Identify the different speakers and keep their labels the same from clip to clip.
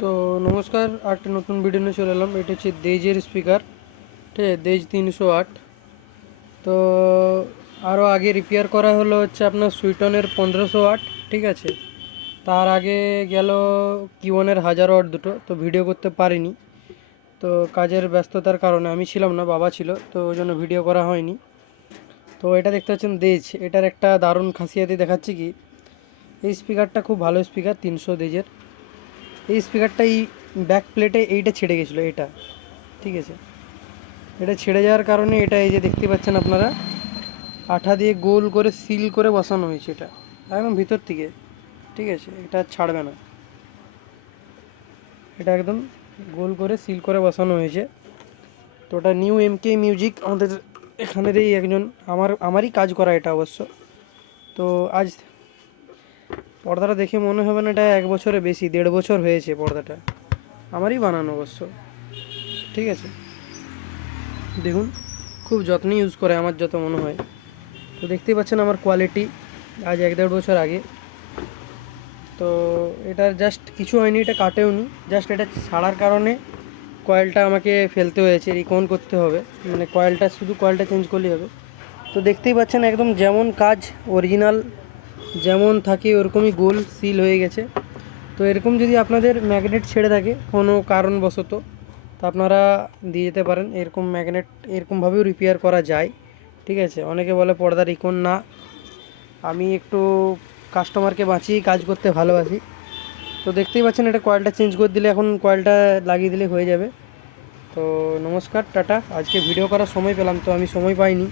Speaker 1: তো নমস্কার, আরেকটা নতুন ভিডিও নিয়ে চলে এলাম। এটা হচ্ছে দেজের স্পিকার ঠিক আছে? দেজ তিনশো আট। তো আরও আগে রিপেয়ার করা হলো হচ্ছে আপনার সুইটনের পনেরোশো আট, ঠিক আছে? তার আগে গেল কিওয়ানের হাজার ওয়াট দুটো, তো ভিডিও করতে পারিনি। তো কাজের ব্যস্ততার কারণে আমি ছিলাম না, বাবা ছিল, তো ওই জন্য ভিডিও করা হয়নি। তো এটা দেখতে পাচ্ছেন দেজ, এটার একটা দারুণ খাসিয়াতি দেখাচ্ছি কি? এই স্পিকারটা খুব ভালো স্পিকার তিনশো দেজের। এই স্পিকারটা এই ব্যাক প্লেটে এইটা ছেড়ে গেছিল, এটা। ঠিক আছে? এটা ছেড়ে যাওয়ার কারণে এটা এই যে দেখতে পাচ্ছেন আপনারা, আঠা দিয়ে গোল করে সিল করে বসানো হয়েছে এটা, একদম ভিতর থেকে। ঠিক আছে? এটা ছাড়বে না। এটা একদম গোল করে সিল করে বসানো হয়েছে। তো ওটা নিউ এম কে মিউজিক আমাদের, এখানেরই একজন, আমার, আমারই কাজ করা এটা অবশ্য। তো আজ পর্দাটা দেখে মনে হবে না এটা এক বছরে বেশি, দেড় বছর হয়েছে পর্দাটা। আমারই বানানো অবশ্য। ঠিক আছে? দেখুন, খুব যত্নে ইউজ করে আমার যত মনে হয়। তো দেখতেই পাচ্ছেন আমার কোয়ালিটি আজ এক দেড় বছর আগে। তো এটার জাস্ট কিছু হয়নি, এটা কাটেও নি জাস্ট এটা ছাড়ার কারণে কয়েলটা আমাকে ফেলতে হয়েছে রিকন করতে হবে। মানে কয়েলটা শুধু কয়েলটা চেঞ্জ করলেই হবে। তো দেখতেই পাচ্ছেন একদম যেমন কাজ অরিজিনাল যেমন থাকে, ওরকমই গোল সিল হয়ে গেছে। তো এরকম যদি আপনাদের ম্যাগনেট ছেড়ে থাকে, কোনো কারণবশত, তো আপনারা দিয়ে যেতে পারেন। এরকম ম্যাগনেট এরকমভাবেও রিপেয়ার করা যায়। ঠিক আছে? অনেকে বলে পর্দা রিকন না। আমি একটু কাস্টমারকে বাঁচিয়েই কাজ করতে ভালোবাসি। তো দেখতেই পাচ্ছেন, এটা কয়েলটা চেঞ্জ করে দিলে এখন কয়েলটা লাগিয়ে দিলে হয়ে যাবে। তো নমস্কার, টাটা। আজকে ভিডিও করার সময় পেলাম, তো আমি সময় পাইনি।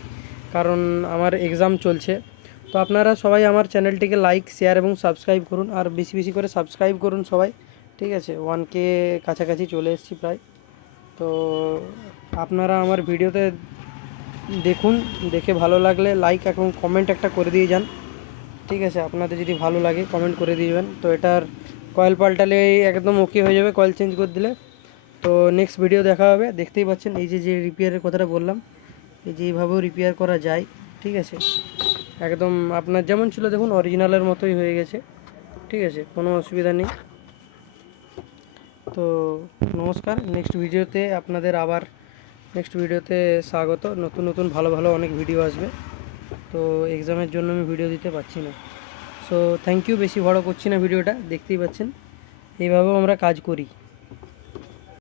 Speaker 1: কারণ আমার এক্সাম চলছে। তো আপনারা সবাই আমার চ্যানেলটিকে লাইক শেয়ার এবং সাবস্ক্রাইব করুন আর বেশি বেশি করে সাবস্ক্রাইব করুন সবাই। ঠিক আছে ওয়ান কে কাছাকাছি চলে এসেছি প্রায়। তো আপনারা আমার ভিডিওতে দেখুন, দেখে ভালো লাগলে লাইক এবং কমেন্ট একটা করে দিয়ে যান। ঠিক আছে, আপনাদের যদি ভালো লাগে কমেন্ট করে দিবেন তো এটার কয়েল পাল্টালে একদম ওকে হয়ে যাবে কয়েল চেঞ্জ করে দিলে। তো নেক্সট ভিডিও দেখা হবে। দেখতেই পাচ্ছেন, এই যে যে রিপেয়ারের কথাটা বললাম, এই যে এইভাবেও রিপেয়ার করা যায়। ঠিক আছে একদম আপনার যেমন ছিল দেখুন অরিজিনালের মতোই হয়ে গেছে। ঠিক আছে, কোনো অসুবিধা নেই। তো নমস্কার নেক্সট ভিডিওতে আপনাদের আবার নেক্সট ভিডিওতে স্বাগত। নতুন নতুন, ভালো ভালো অনেক ভিডিও আসবে। তো এক্সামের জন্য আমি ভিডিও দিতে পারছি না। সো থ্যাংক ইউ বেশি বড় করছি না ভিডিওটা দেখতেই পাচ্ছেন। এইভাবেও আমরা কাজ করি।